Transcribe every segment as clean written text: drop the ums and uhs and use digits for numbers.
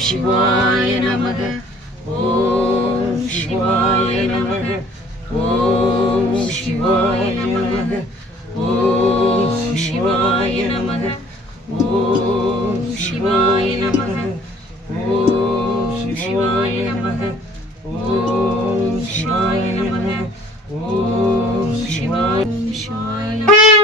சிவாய நமக. ஓம் சிவாய நமக. ஓம் சிவாய நமக. ஓம் சிவாய நமக. ஓம் சிவாய நமக. ஓம் சிவாய நமக. ஓம் சிவாய நமக. ஓம் சிவாய சிவாய நமக.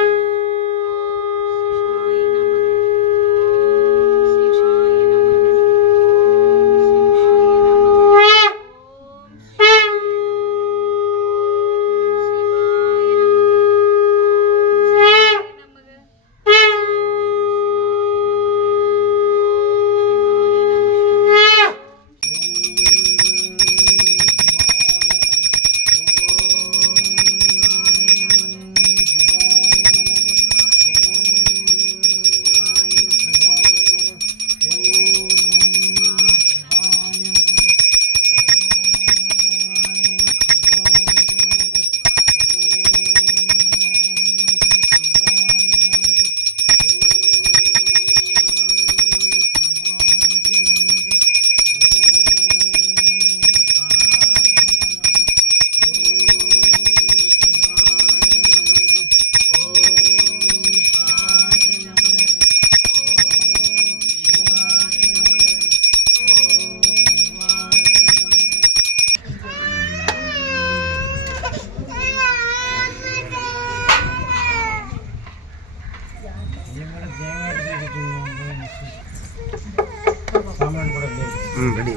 ரெடி.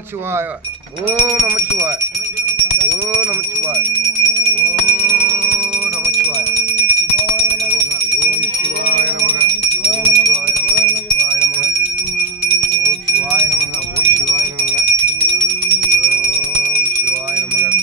நமச்சிவாய. ஓம் நமச்சிவாய. ஓம் நமச்சிவாய. ஓம் நமச்சிவாய. ஓம் சிவாய நமக. ஓம் சிவாய நமக. சிவாய நமக. ஓம் சிவாய நமக. ஓம் சிவாய நமக. ஓம் சிவாய நமக.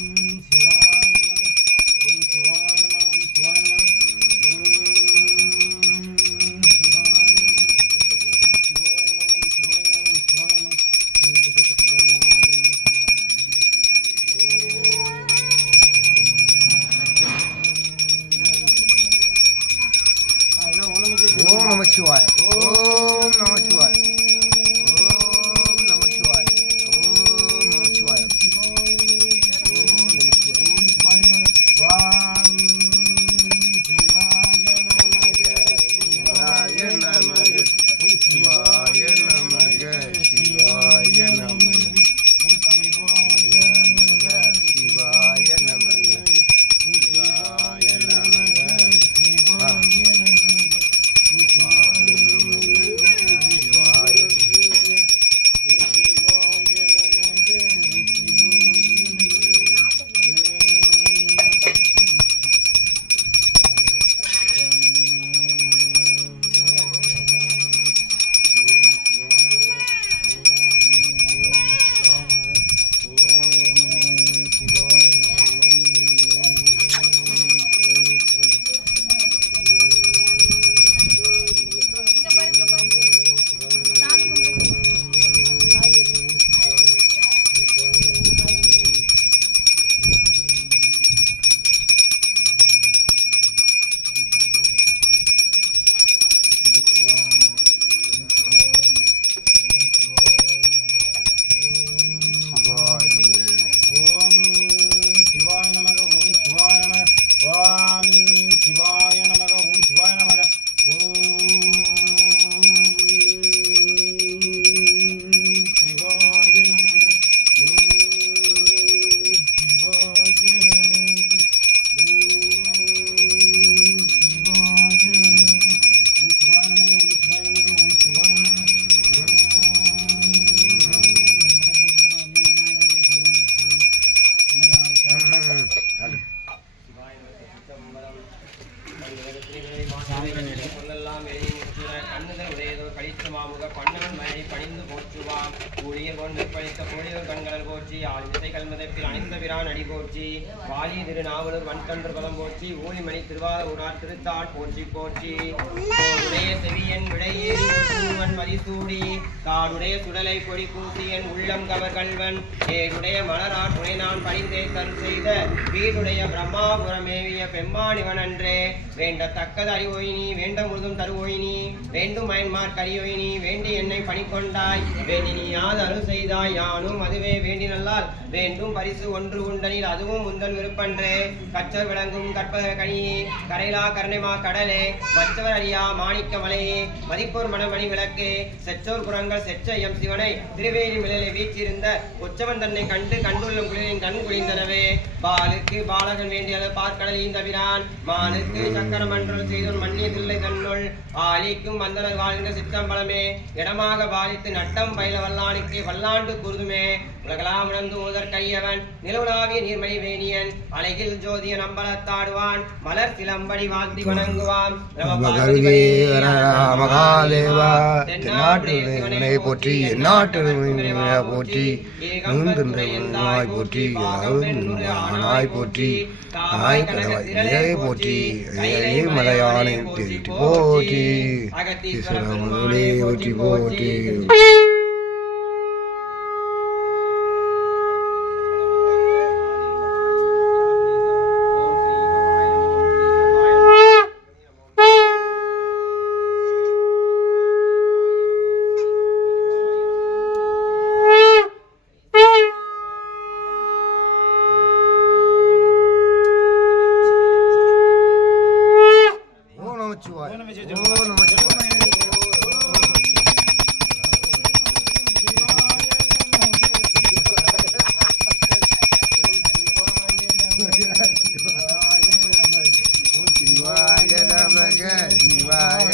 மலரை பணிந்து போற்றுவாம் ஊழியர் கொண்டு பழித்த கோழியோர் கண்களல் போற்றி ஆள் திசை கல்மதத்தில் அணிந்த பிரான் அடி போற்றி வாலி திருநாவலூர் வன்கன்று பதம் போற்றி ஊழிமணி திருவாத ஊரார் திருத்தாள் போற்றி போற்றி உடைய செவியன் விடையேறி ஒற்றுவன் மதிசூடி தாடுடைய சுடலை கொடி கூசியன் உள்ளம் கவர் கல்வன் ஏடுடைய மலரார் துணை நான் பணிந்தே தன் செய்த வீடுடைய பிரம்மாபுரமேவிய பெம்மானிவன் அன்றே வேண்டத்தக்கது அறிவோயினி வேண்ட முழுதும் தருவோயினி வேண்டும் மயன்மார் கரியோயினி வேண்டி என்னை பணிக்கொண்டாய் வேண்டி நீ யாது அருள் செய்தாய் யானும் அதுவே வேண்டி நல்லால் வேண்டும் பரிசு ஒன்று உண்டனில் அதுவும் முந்தன் விருப்பன்றே கச்சர் விளங்கும் கற்பக கனியே கரைலா கருணைமா கடலே மற்றவர் அறியா மாணிக்க மலையே மதிப்போர் மணமணி விளக்கே செற்றோர் புறங்கள் செற்ற எம் சிவனை திருவேலி மிளலை வீச்சிருந்த உச்சவன் தன்னை கண்டு கண்டுள்ளும் குளிரின் கண் குளிந்தனவே பாலுக்கு பாலகன் வேண்டியது பார்க்கடல் ஈந்த பிரான் மானுக்கு சக்கரம் அன்றல் செய்தோன் மன்னியதில்லை தன்னுள் ஆலிக்கும் வந்தனர் வாழ்ந்த சிற்றம்பலமே இடமாக பாலித்து நட்டம் பயில வல்லானுக்கு வல்லாண்டு குருதுமே உலகலாம் உணர்ந்து ஊதற் கையவன் நிலவுலாவிய நீர்மணி வேணியன் அழகில் ஜோதிய நம்பலத்தாடுவான் மலர் சிலம்படி வாழ்த்தி வணங்குவான் மகாதேவா தென்னாட்டு போற்றி எந்நாட்டு போற்றி நாய் போற்றி நாய் போற்றி நாய் கதவாய் போற்றி மலையானை போற்றி போற்றி போற்றி Shiva